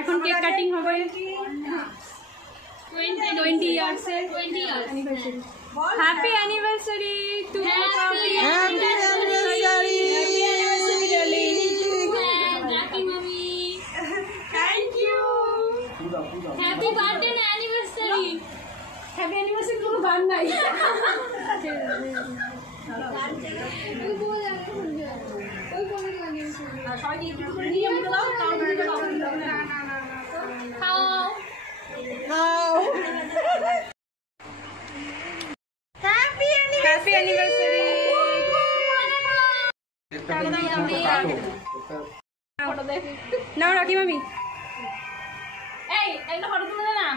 এখন cake cutting হবে 20 years anniversary. Happy anniversary to Happy anniversary Jackie mommy. Thank you. Happy birthday and anniversary. Happy anniversary কোনো গান নাই। Happy anniversary. নাও রাখি মামি। এই একটা ফটো তুলে দে না।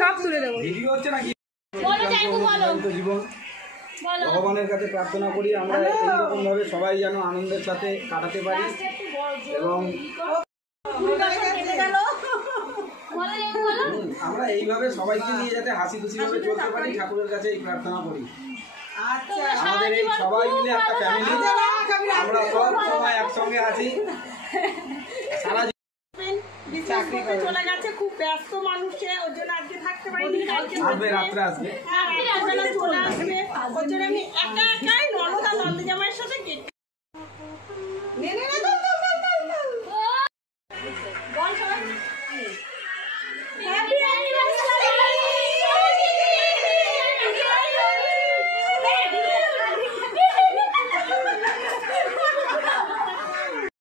সব তুলে দেব। ভিডিও হচ্ছে নাকি? বলো জাইবু বলো। জীবন ভগবানের কাছে প্রার্থনা করি আমরা এইরকম ভাবে সবাই যেন আনন্দের সাথে কাটাতে পারি এবং আমরা এইভাবে সবাইকে নিয়ে যাতে হাসি খুশি ভাবে চলতে পারি ঠাকুরের কাছে এই প্রার্থনা করি। আমাদের এই সবাই মিলে একটা ফ্যামিলি, আমরা সব সময় একসঙ্গে আছি। সারা চাকরি চলে গেছে, খুব ব্যস্ত মানুষে, ওর জন্য আজকে থাকতে পারিনি, কালকে আসবে, রাত্রে আসবে, চলে আসবে। ওর জন্য আমি একা একাই ননদ আর নন্দজামাইয়ের সাথে কেক